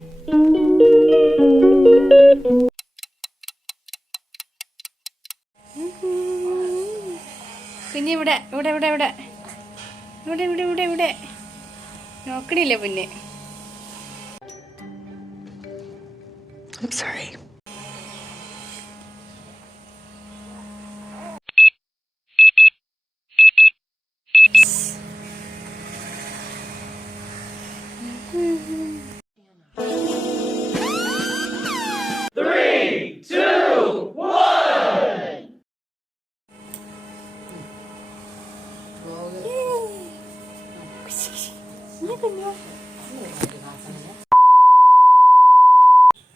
പിന്നെ ഇവിടെ ഇവിടെ ഇവിടെ ഇവിടെ ഇവിടെ ഇവിടെ ഇവിടെ ഇവിടെ നോക്കണില്ല പിന്നെ. I'm sorry.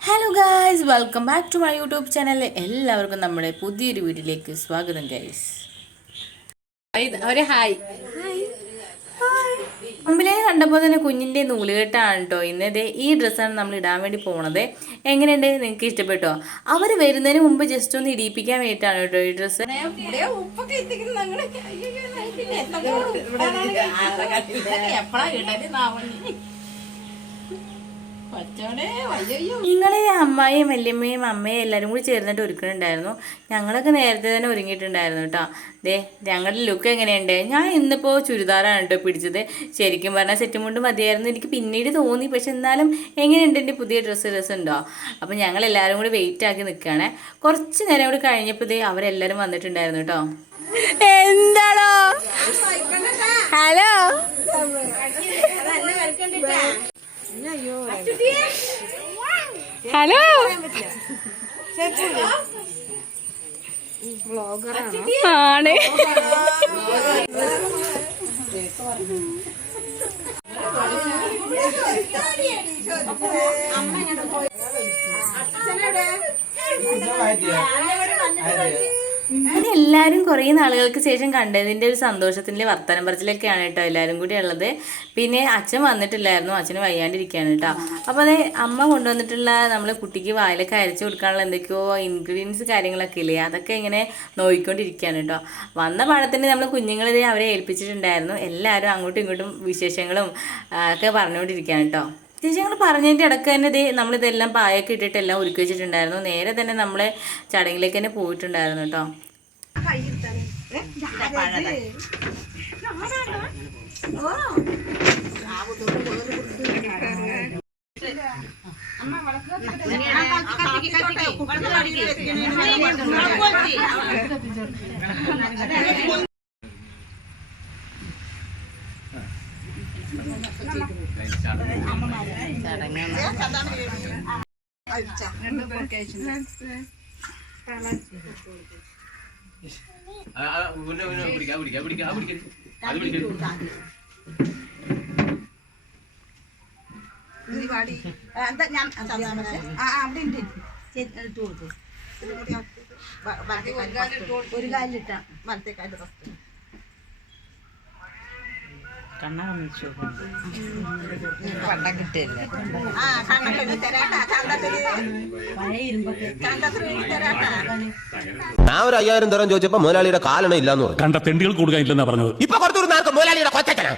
Hello guys, welcome back to my YouTube channel. എല്ലാവർക്കും നമ്മുടെ പുതിയൊരു വീഡിയോയിലേക്ക് സ്വാഗതം ഗൈസ്. ഒരു ഹായ്. മുമ്പിലേ കണ്ടപ്പോൾ തന്നെ കുഞ്ഞിൻ്റെ നൂലുകെട്ടാണ് കേട്ടോ. ഇന്നത്തെ ഈ ഡ്രസ്സാണ് നമ്മൾ ഇടാൻ വേണ്ടി പോണത്. എങ്ങനെയുണ്ട്, നിങ്ങൾക്ക് ഇഷ്ടപ്പെട്ടോ? അവർ വരുന്നതിന് മുമ്പ് ജസ്റ്റ് ഒന്ന് ഇടിയിപ്പിക്കാൻ വേണ്ടിയിട്ടാണ് കേട്ടോ ഈ ഡ്രസ്സ്. നിങ്ങളെ അമ്മായിയും വല്യമ്മയും അമ്മയും എല്ലാവരും കൂടി ചേർന്നിട്ട് ഒരുക്കുന്നുണ്ടായിരുന്നു. ഞങ്ങളൊക്കെ നേരത്തെ തന്നെ ഒരുങ്ങിയിട്ടുണ്ടായിരുന്നു കേട്ടോ. ദേ ഞങ്ങളുടെ ലുക്ക് എങ്ങനെയുണ്ട്? ഞാൻ ഇന്നിപ്പോൾ ചുരിദാറാണ് കേട്ടോ പിടിച്ചത്. ശരിക്കും പറഞ്ഞാൽ സെറ്റ് മുണ്ട് മതിയായിരുന്നു എനിക്ക് പിന്നീട് തോന്നി. പക്ഷെ എന്നാലും എങ്ങനെയുണ്ട് എൻ്റെ പുതിയ ഡ്രസ്സ് ഉണ്ടോ? അപ്പം ഞങ്ങൾ എല്ലാവരും കൂടി വെയിറ്റ് ആക്കി നിൽക്കുകയാണ്. കുറച്ച് നേരം കൂടി കഴിഞ്ഞപ്പോൾ ദേ അവരെല്ലാവരും വന്നിട്ടുണ്ടായിരുന്നു കേട്ടോ. എന്താണോ? ഹലോ, ഹലോ, ആണ്. എല്ലാവരും കുറേ നാളുകൾക്ക് ശേഷം കണ്ടതിൻ്റെ ഒരു സന്തോഷത്തിൻ്റെ വർത്തമാനം പറച്ചിലൊക്കെയാണ് കേട്ടോ എല്ലാവരും കൂടി ഉള്ളത്. പിന്നെ അച്ഛൻ വന്നിട്ടില്ലായിരുന്നു, അച്ഛന് വയ്യാണ്ടിരിക്കുകയാണ് കേട്ടോ. അപ്പോൾ അത് അമ്മ കൊണ്ടുവന്നിട്ടുള്ള നമ്മൾ കുട്ടിക്ക് വായിലൊക്കെ അരച്ച് കൊടുക്കാനുള്ള എന്തൊക്കെയോ ഇൻഗ്രീഡിയൻസ് കാര്യങ്ങളൊക്കെ ഇല്ലേ, അതൊക്കെ ഇങ്ങനെ നോക്കിക്കൊണ്ടിരിക്കുകയാണ് കേട്ടോ. വന്ന പാടത്തിന് നമ്മൾ കുഞ്ഞുങ്ങളിത് അവരെ ഏൽപ്പിച്ചിട്ടുണ്ടായിരുന്നു. എല്ലാവരും അങ്ങോട്ടും ഇങ്ങോട്ടും വിശേഷങ്ങളും ഒക്കെ പറഞ്ഞുകൊണ്ടിരിക്കുകയാണ് കേട്ടോ. വിശേഷങ്ങൾ പറഞ്ഞതിൻ്റെ ഇടയ്ക്ക് തന്നെ നമ്മളിതെല്ലാം പായൊക്കെ ഇട്ടിട്ടെല്ലാം ഒരുക്കി വെച്ചിട്ടുണ്ടായിരുന്നു. നേരെ തന്നെ നമ്മൾ ചടങ്ങിലേക്ക് തന്നെ പോയിട്ടുണ്ടായിരുന്നു കേട്ടോ. ഒരു കാലിലിട്ടാ വലത്തെ കാലിൽ പണ്ടം കിട്ടില്ല. ഞാൻ ഒരു 5000 തരം ചോദിച്ചപ്പോ മുതലാളിയുടെ കാലണ ഇല്ലാന്ന് പറഞ്ഞു. കണ്ട തെണ്ടികൾ കൊടുക്കാനില്ലെന്നാ പറഞ്ഞത്. ഇപ്പൊ കൊടുത്തു നാൾക്ക് മുതലാളിയുടെ കൊച്ചന.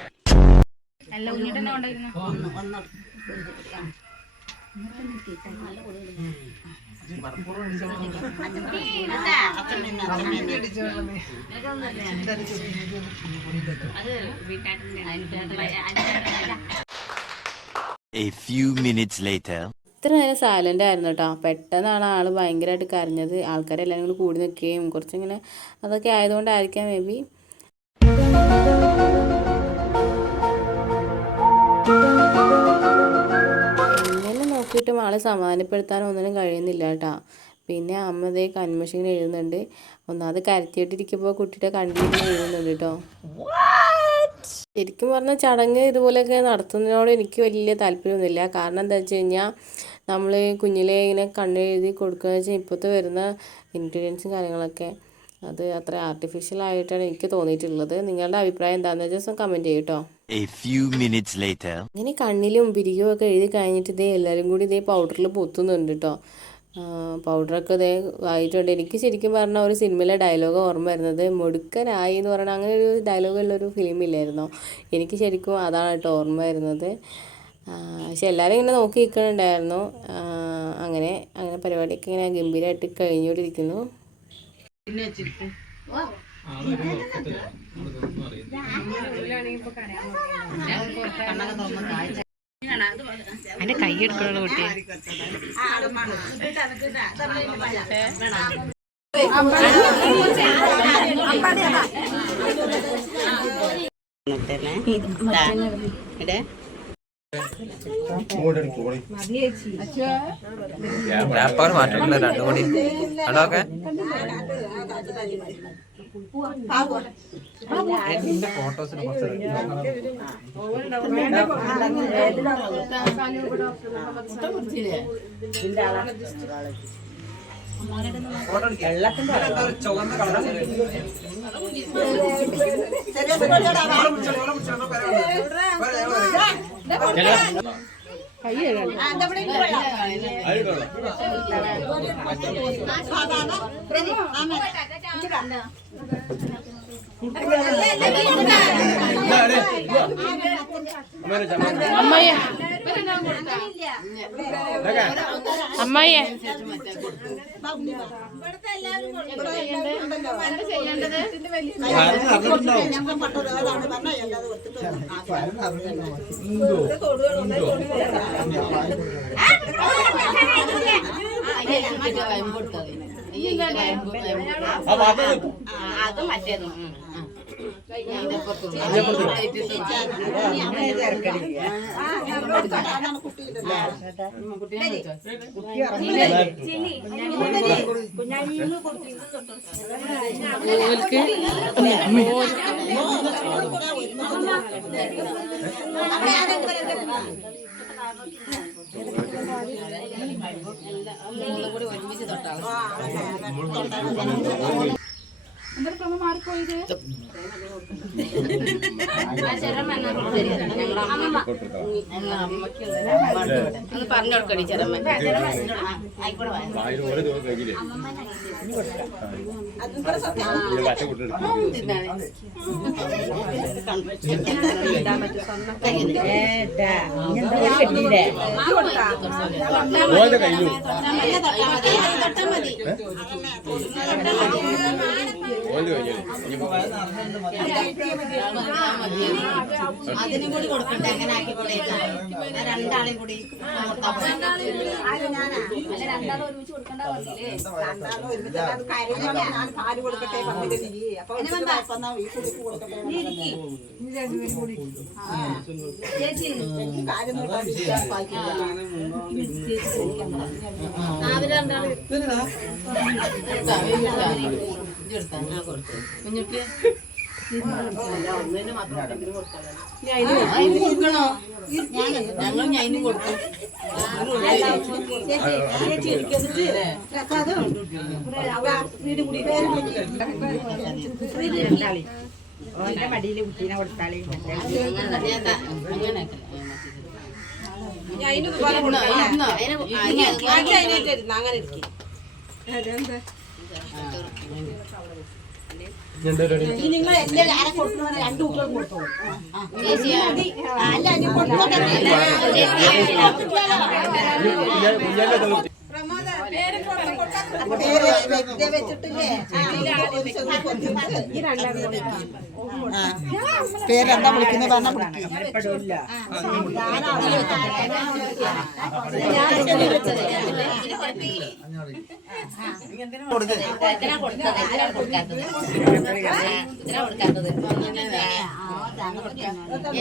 A few minutes later. ഇത്ര നേരം സൈലൻ്റ് ആയിരുന്നു കേട്ടോ. പെട്ടെന്നാണ് ആൾ ഭയങ്കരമായിട്ട് കരഞ്ഞത്. ആൾക്കാരെല്ലാം കൂടി കൂടി നിൽക്കുകയും കുറച്ചിങ്ങനെ അതൊക്കെ ആയതുകൊണ്ടായിരിക്കാം മേ ബി. എങ്ങനെ നോക്കിയിട്ടും ആളെ സമാധാനപ്പെടുത്താനോ ഒന്നിനും കഴിയുന്നില്ല കേട്ടോ. പിന്നെ അമ്മ ദേ കൺമഷിങ്ങനെ എഴുതുന്നുണ്ട്. ഒന്നാമത് കരത്തിയിട്ടിരിക്കുമ്പോൾ കുട്ടിയുടെ കണ്ണിൽ എഴുതുന്നുണ്ട് കേട്ടോ. ശരിക്കും പറഞ്ഞാൽ ചടങ്ങ് ഇതുപോലെയൊക്കെ നടത്തുന്നതിനോട് എനിക്ക് വലിയ താല്പര്യമൊന്നുമില്ല. കാരണം എന്താ വെച്ച് കഴിഞ്ഞാൽ നമ്മൾ കുഞ്ഞിലെ ഇങ്ങനെ കണ്ണെഴുതി കൊടുക്കുകയെന്ന് വെച്ചാൽ ഇപ്പോഴത്തെ വരുന്ന ഇൻഗ്രീഡിയൻസും കാര്യങ്ങളൊക്കെ അത് അത്ര ആർട്ടിഫിഷ്യൽ ആയിട്ടാണ് എനിക്ക് തോന്നിയിട്ടുള്ളത്. നിങ്ങളുടെ അഭിപ്രായം എന്താണെന്ന് വെച്ചാൽ കമൻറ്റ് ചെയ്യും കേട്ടോ. A few minutes later. ഇങ്ങനെ കണ്ണിലും പിരികവും ഒക്കെ എഴുതി കഴിഞ്ഞിട്ട് ഇതേ എല്ലാവരും കൂടി ഇതേ പൗഡറിൽ പൊത്തുന്നുണ്ട് കേട്ടോ. പൗഡറൊക്കെ ഇതേ ആയിട്ടുണ്ട്. എനിക്ക് ശരിക്കും പറഞ്ഞാൽ ഒരു സിനിമയിലെ ഡയലോഗ് ഓർമ്മ വരുന്നത് മുടുക്കനായി എന്ന് പറയുന്നത്. അങ്ങനെ ഒരു ഡയലോഗുള്ളൊരു ഫിലിമില്ലായിരുന്നോ? എനിക്ക് ശരിക്കും അതാണ് കേട്ടോ ഓർമ്മ വരുന്നത്. പക്ഷെ എല്ലാവരും ഇങ്ങനെ നോക്കി നിൽക്കുന്നുണ്ടായിരുന്നു. അങ്ങനെ പരിപാടിയൊക്കെ ഇങ്ങനെ ഗംഭീരമായിട്ട് കഴിഞ്ഞുകൊണ്ടിരിക്കുന്നു. അതിന്റെ കൈ എടുക്കണോ കുട്ടി? മാറ്റിട്ടില്ല രണ്ടു കൂടി അതൊക്കെ ഫോട്ടോസിന് ചുവന്ന കളർ അമ്മായി അത് മറ്റേതും പറഞ്ഞോക്കടി ചെറമ്മ അതിനും കൂടി കൊടുക്കണ്ടേ? അങ്ങനെ ആക്കിക്കൂടെ? രണ്ടാളും കൂടി പാല് കൊടുക്കട്ടെ കുഞ്ഞുട്ടി കൊടുക്കണോ? ഞങ്ങൾ ഞാനും കൊടുക്കും. ഓന്റെ മടിയില് കുട്ടീനെ കൊടുത്താളി. അങ്ങനെ ഇരിക്കും. നിങ്ങൾ എല്ലാം ആരെ കൊടുക്കണോ? രണ്ടു കുട്ടികൾ കൊടുത്തോളൂ. അല്ല ഇനി കൊടുത്തോട്ടെ. പേരെന്താ വിളിക്കുന്നത്? പറഞ്ഞ വിളിക്കില്ല.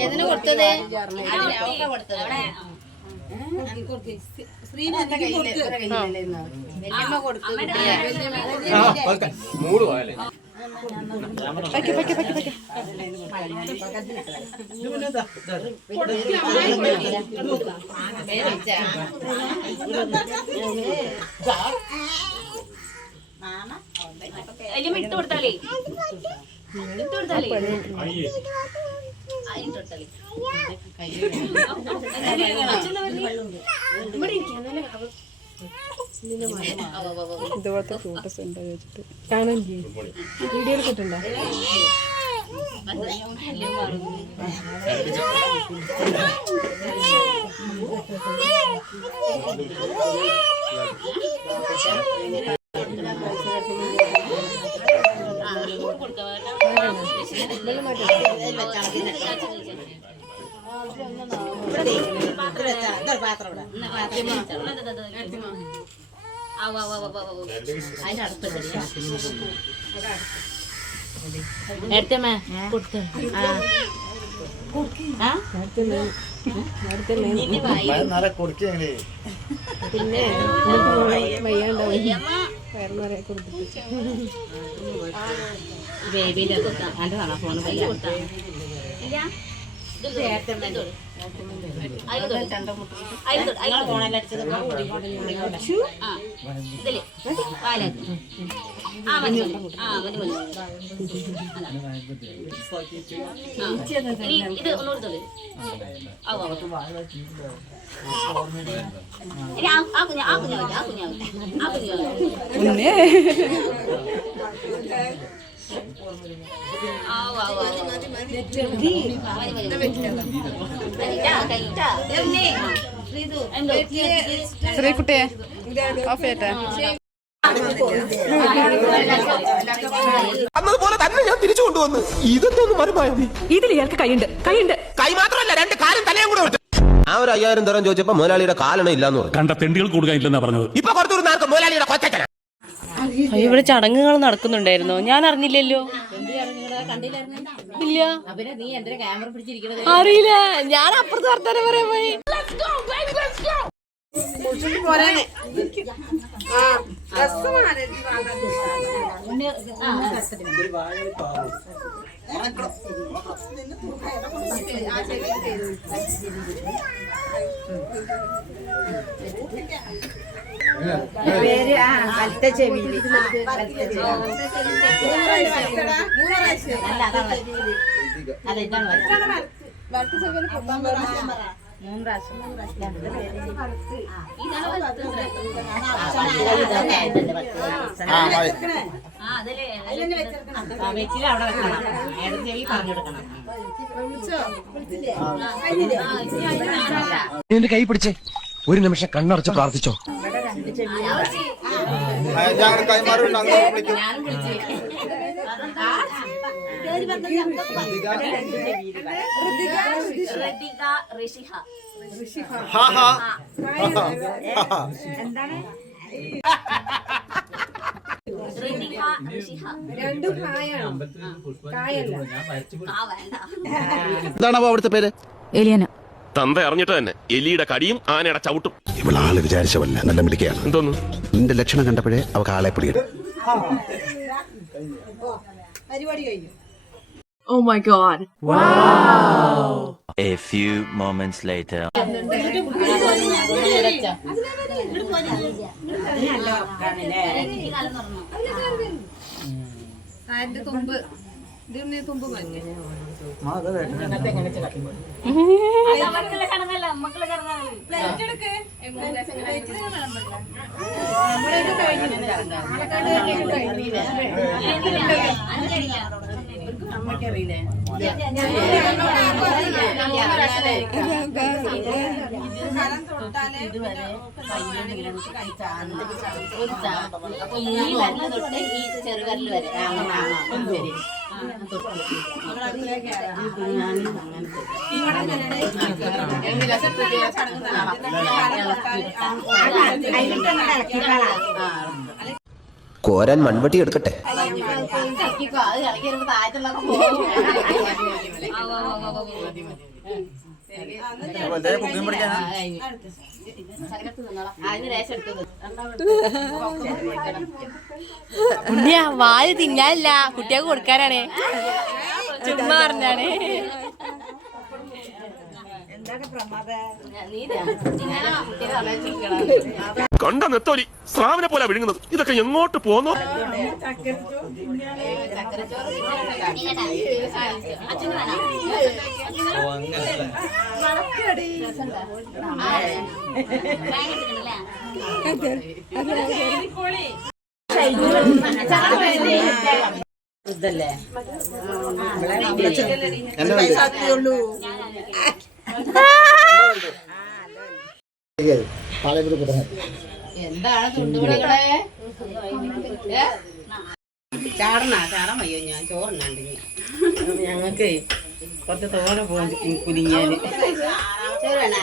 ഏതിനാ കൊടുത്തത്? മൂട് പോയാലേ ഇട്ട് കൊടുത്താലേ ഇതുപോലത്തെ ഫോട്ടോസ് ഉണ്ടോ ചോദിച്ചിട്ട് കാണാൻ വീഡിയോയിൽ കിട്ടണ്ടോ? എടുത്തമ്മ കൊടുത്തു. പിന്നെ വയ്യാണ്ടാവും വയറുന്നറിയ കൊടുത്തിട്ട് ബേബിന്റെ ഫോണ് ഇത് ഒന്നുകൂടി ശ്രീകുട്ടിയെ ഓഫ് ചെയ്യട്ടെ. അന്നതുപോലെ തന്നെ ഞാൻ തിരിച്ചു കൊണ്ടുവന്ന് ഇതൊന്നും മറുപടി ഇതിൽ ഇയാൾക്ക് കൈയുണ്ട് കൈ മാത്രമല്ല 2 കാലും തലയും കൂടെ ഉണ്ട്. ആ ഒരു 5000 തരം ചോദിച്ചപ്പോ മുതലാളിയുടെ കാലണ ഇല്ലാന്ന് പറഞ്ഞു. കണ്ട തെണ്ടികൾ കൊടുക്കാനില്ലെന്നാ പറഞ്ഞത്. ഇപ്പൊ കുറച്ചു നേരം മുതലാളിയുടെ കൊച്ചന. ഇവിടെ ചടങ്ങുകൾ നടക്കുന്നുണ്ടായിരുന്നോ? ഞാൻ അറിഞ്ഞില്ലല്ലോ. ഇല്ല, അറിയില്ല. ഞാൻ അപ്പുറത്ത് വർത്താനം പറയാൻ പോയി. എന്റെ കൈ പിടിച്ചേ, ഒരു നിമിഷം കണ്ണടച്ച് പ്രാർത്ഥിച്ചോ. എന്താണോ അവിടുത്തെ പേര്? എലിയന. തന്ത അറിഞ്ഞിട്ട് തന്നെ എലിയുടെ കടിയും ആനയുടെ ചവിട്ടും. ഇവളാള് വിചാരിച്ചവല്ല, നല്ല മിടിക്കുകയാണ്. എന്തോന്നു നിന്റെ ലക്ഷണം കണ്ടപ്പോഴേ അവക്ക് ആളെ പിടിക്കും. പരിപാടി കഴിഞ്ഞു. Oh my god. A few moments later. അതിന്റെ തുമ്പ് ഇതിന് തുമ്പ് മഞ്ഞ ചെറുവരൽ വരെ കോരാൻ മൺവട്ടി എടുക്കട്ടെ. വാല് തിന്നാനില്ല, കുട്ടികൾക്ക് കൊടുക്കാനാണ്. ചുമ്മാ പറഞ്ഞാണ്. കണ്ട നെത്തോലി സ്രാവിനെ പോലെ വിഴുങ്ങുന്നത്. ഇതൊക്കെ എങ്ങോട്ട് പോന്നോ? ഇതല്ലേ എന്താണ് തുണ്ടുപണികളെ ചാടാൻ വയ്യോ ഞാൻ ചോറുണ്ടാണ്ടെങ്കിൽ ഞങ്ങൾക്ക് കുറച്ച് തോനെ പോകും കുനിഞ്ഞാല്. ചോറ് വേണേ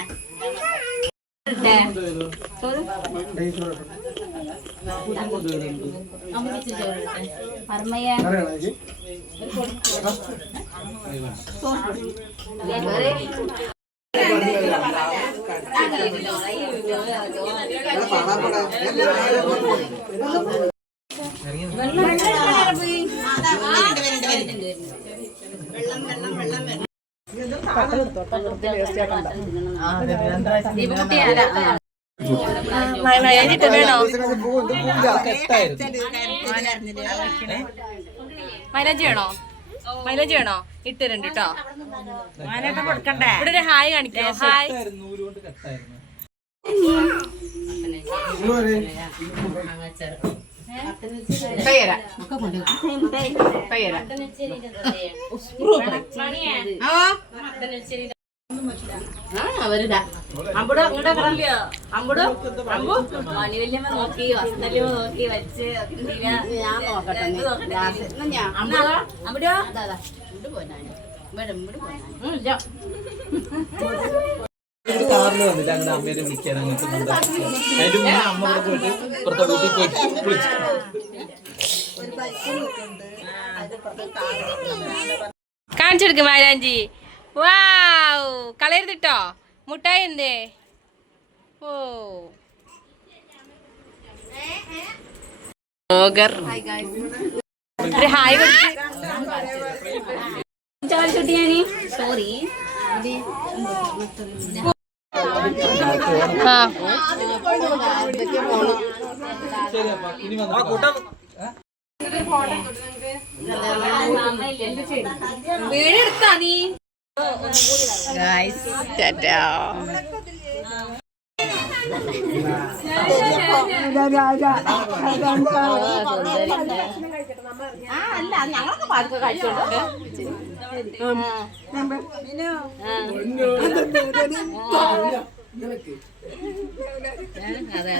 മൈലാജി വേണോ? മൈലാജി വേണോ? ഇട്ടുതരണ്ട് കേട്ടോ. ഇവിടെ ഒരു ഹായ് കാണിക്കോ? ഹായ്. അവരിതാ അമ്പുടോ അങ്ങോട്ട് പറഞ്ഞ അമ്പുടോ അമ്പു മണിവല്യമ്മ നോക്കി വസ്തല്യമ്മ നോക്കി വെച്ച് ഞാൻ നോക്കട്ടെ അമ്പുടോ അതാ ഇങ്ങോട്ട് പോനാണ് ഇവിടെ പോനാ കാറിൽ വന്നിട്ട് അങ്ങനെ അമ്മേനെ വിളിക്കാൻ അങ്ങനത്തെ അതിന്റെ മുന്നേ അമ്മ കൂടെ പോയിട്ട് ഇപ്പുറത്തെ വീട്ടിൽ പോയിട്ട് വിളിച്ചു. കാണിച്ചെടുക്കും മൈലാഞ്ചി. വാവ്, കളയരുതിട്ടോ. മുട്ടായി എന്തേ? ഓ ഒരു ഹായ് സോറി വീടെടുത്താ നീ. അല്ല ഞങ്ങളൊക്കെ പാചകം കഴിച്ചോളൂ അതെ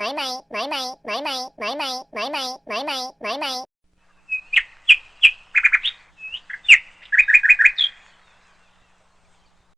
my my my my my my my my my my my my my